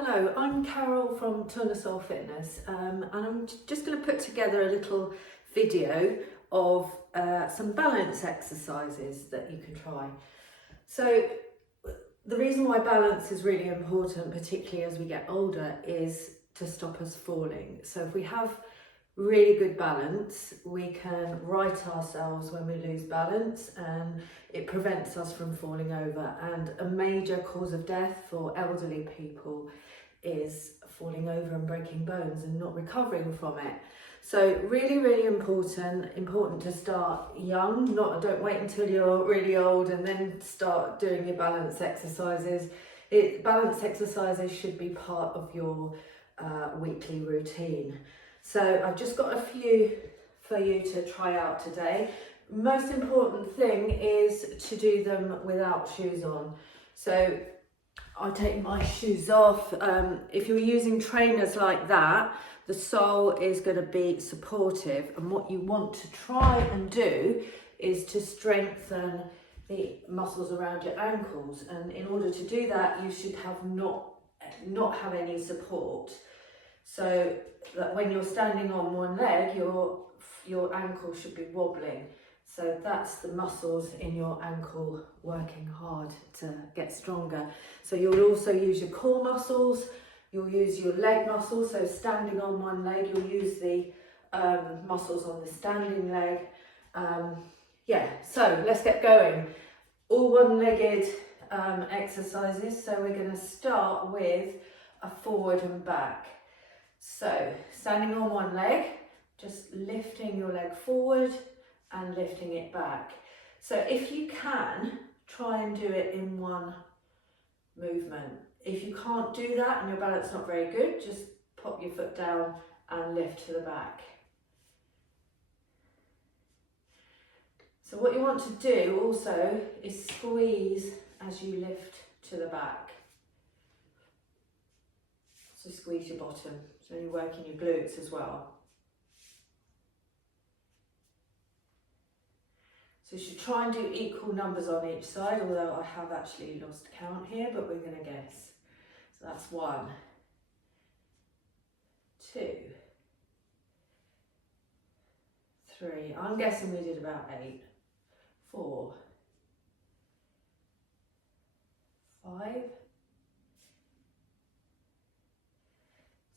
Hello, I'm Carol from Tournesol Fitness and I'm just going to put together a little video of some balance exercises that you can try. So the reason why balance is really important, particularly as we get older, is to stop us falling. So if we have really good balance, we can right ourselves when we lose balance and it prevents us from falling over. And a major cause of death for elderly people is falling over and breaking bones and not recovering from it. So really important to start young. Don't wait until you're really old and then start doing your balance exercises. Balance exercises should be part of your weekly routine. So I've just got a few for you to try out today. Most important thing is to do them without shoes on. So I'll take my shoes off. If you're using trainers like that, the sole is going to be supportive, and what you want to try and do is to strengthen the muscles around your ankles, and in order to do that you should have not have any support, so that when you're standing on one leg your ankle should be wobbling. So that's the muscles in your ankle working hard to get stronger. So you'll also use your core muscles, you'll use your leg muscles, so standing on one leg, you'll use the muscles on the standing leg. So let's get going. All one-legged exercises, so we're going to start with a forward and back. So standing on one leg, just lifting your leg forward and lifting it back. So if you can, try and do it in one movement. If you can't do that and your balance is not very good, just pop your foot down and lift to the back. So what you want to do also is squeeze as you lift to the back. So squeeze your bottom, so you're working your glutes as well. So you should try and do equal numbers on each side, although I have actually lost count here, but we're going to guess. So that's 1, 2, 3. I'm guessing we did about 8. 4, 5,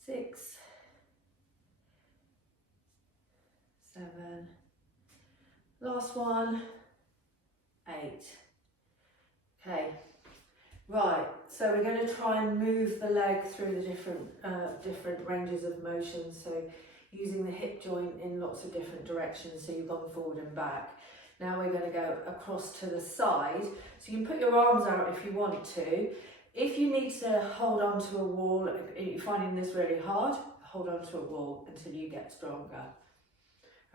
6, 7. Last one, 8. Okay, right, so we're going to try and move the leg through the different ranges of motion, so using the hip joint in lots of different directions, so you've gone forward and back. Now we're going to go across to the side, so you can put your arms out if you want to. If you need to hold on to a wall, if you're finding this really hard, hold on to a wall until you get stronger.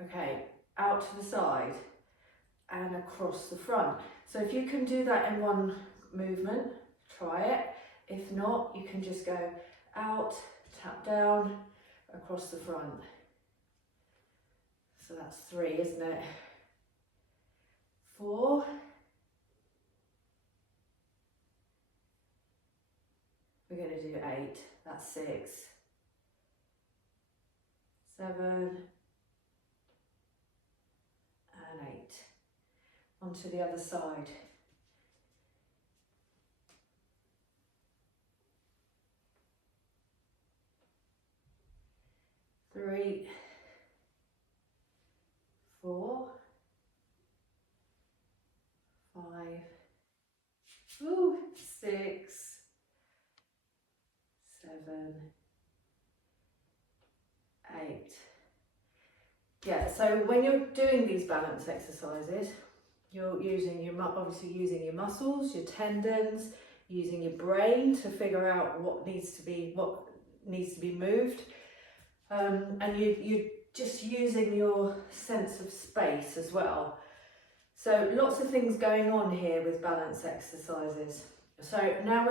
Okay, out to the side and across the front. So if you can do that in one movement, try it. If not, you can just go out, tap down, across the front. So that's 3, isn't it? 4. We're going to do 8. That's 6. 7. And 8. Onto the other side. 3, 4, 5, 6, 7, 8. Yeah, so when you're doing these balance exercises, you're obviously using your muscles, your tendons, using your brain to figure out what needs to be moved, and you're just using your sense of space as well. So lots of things going on here with balance exercises. So now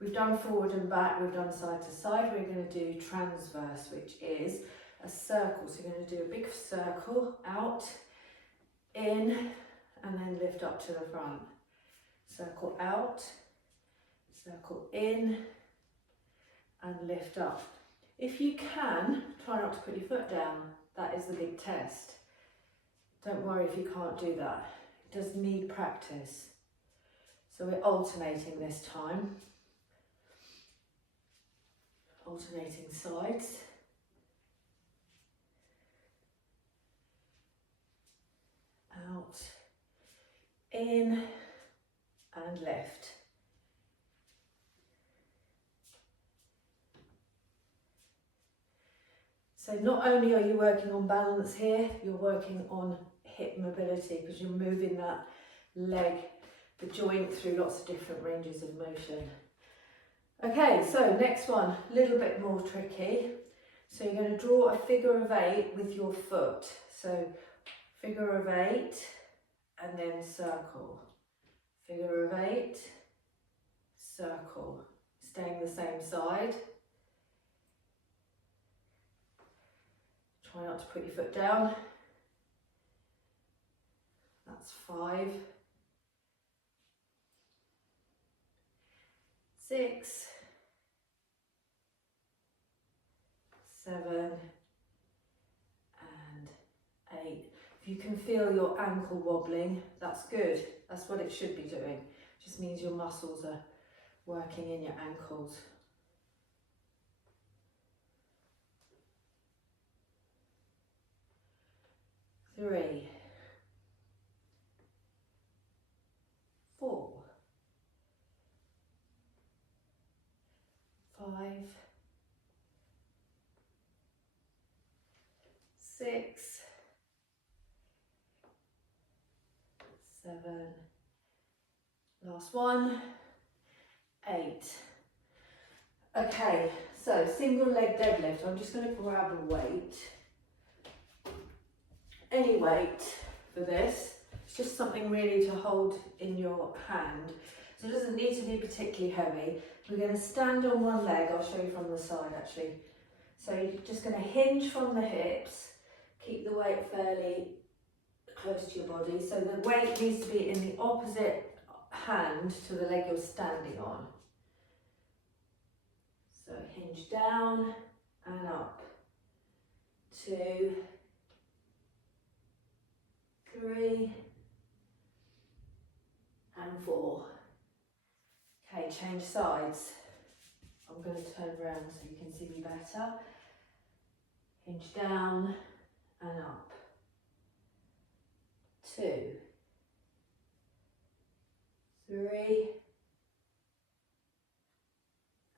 we've done forward and back, we've done side to side, we're going to do transverse, which is a circle. So you're going to do a big circle, out, in, and then lift up to the front. Circle out, circle in, and lift up. If you can, try not to put your foot down. That is the big test. Don't worry if you can't do that. It does need practice. So we're alternating this time. Alternating sides. Out, in, and lift. So not only are you working on balance here, you're working on hip mobility because you're moving that leg, the joint through lots of different ranges of motion. Okay, so next one, a little bit more tricky. So you're going to draw a figure of 8 with your foot. So figure of 8 and then circle. Figure of 8, circle. Staying the same side. Try not to put your foot down. That's 5, 6, 7, and 8. If you can feel your ankle wobbling, that's good. That's what it should be doing. Just means your muscles are working in your ankles. 3, 4, 5, 6, 7, last one, 8. Okay, so single leg deadlift. I'm just going to grab a weight. Any weight for this. It's just something really to hold in your hand. So it doesn't need to be particularly heavy. We're going to stand on one leg. I'll show you from the side actually. So you're just going to hinge from the hips. Keep the weight fairly close to your body. So the weight needs to be in the opposite hand to the leg you're standing on. So hinge down and up. 2, 3, and 4. Okay, change sides. I'm going to turn around so you can see me better. Hinge down and up. 2, 3,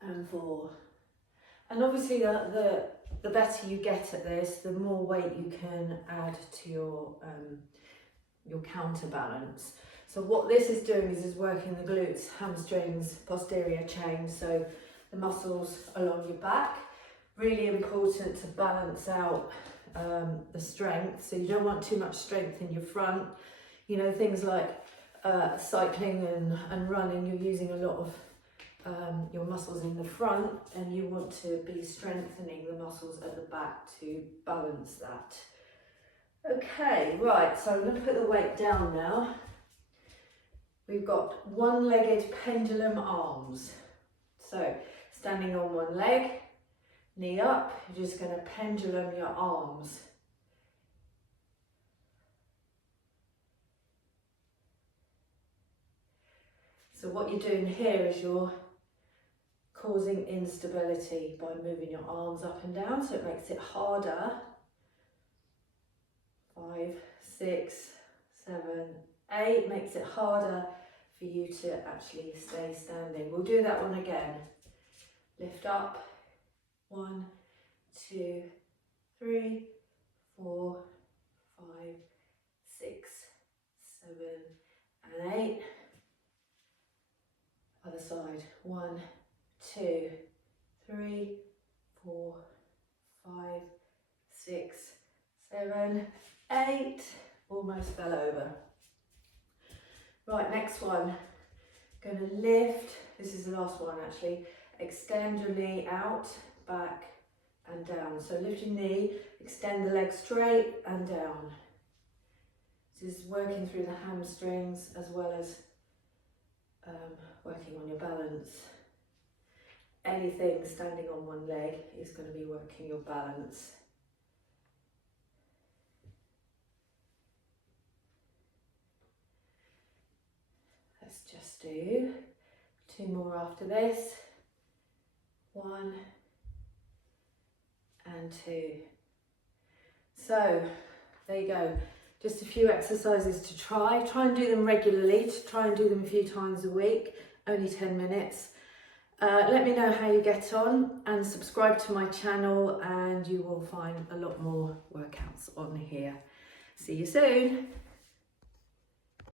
and 4. And obviously the better you get at this, the more weight you can add to your counterbalance. So what this is doing is working the glutes, hamstrings, posterior chain, so the muscles along your back. Really important to balance out the strength. So you don't want too much strength in your front. You know, things like cycling and running, you're using a lot of your muscles in the front, and you want to be strengthening the muscles at the back to balance that. Okay, right, so I'm going to put the weight down now. We've got one-legged pendulum arms. So standing on one leg, knee up, you're just going to pendulum your arms. So what you're doing here is you're causing instability by moving your arms up and down, so it makes it harder. 5, 6, 7, 8, makes it harder for you to actually stay standing. We'll do that one again. Lift up. 1, 2, 3, 4, 5, 6, 7, and 8. Other side. 1, 2, 3, 4, 5, 6, 7, 8. Almost fell over. Right, next one. Going to lift. This is the last one actually. Extend your knee out, back and down. So lift your knee, extend the leg straight and down. This is working through the hamstrings as well as working on your balance. anything standing on one leg is going to be working your balance. Let's just do 2 more after this. 1 and 2. So there you go. Just a few exercises to try. Try and do them regularly. Try and do them a few times a week. Only 10 minutes. Let me know how you get on, and subscribe to my channel, and you will find a lot more workouts on here. See you soon.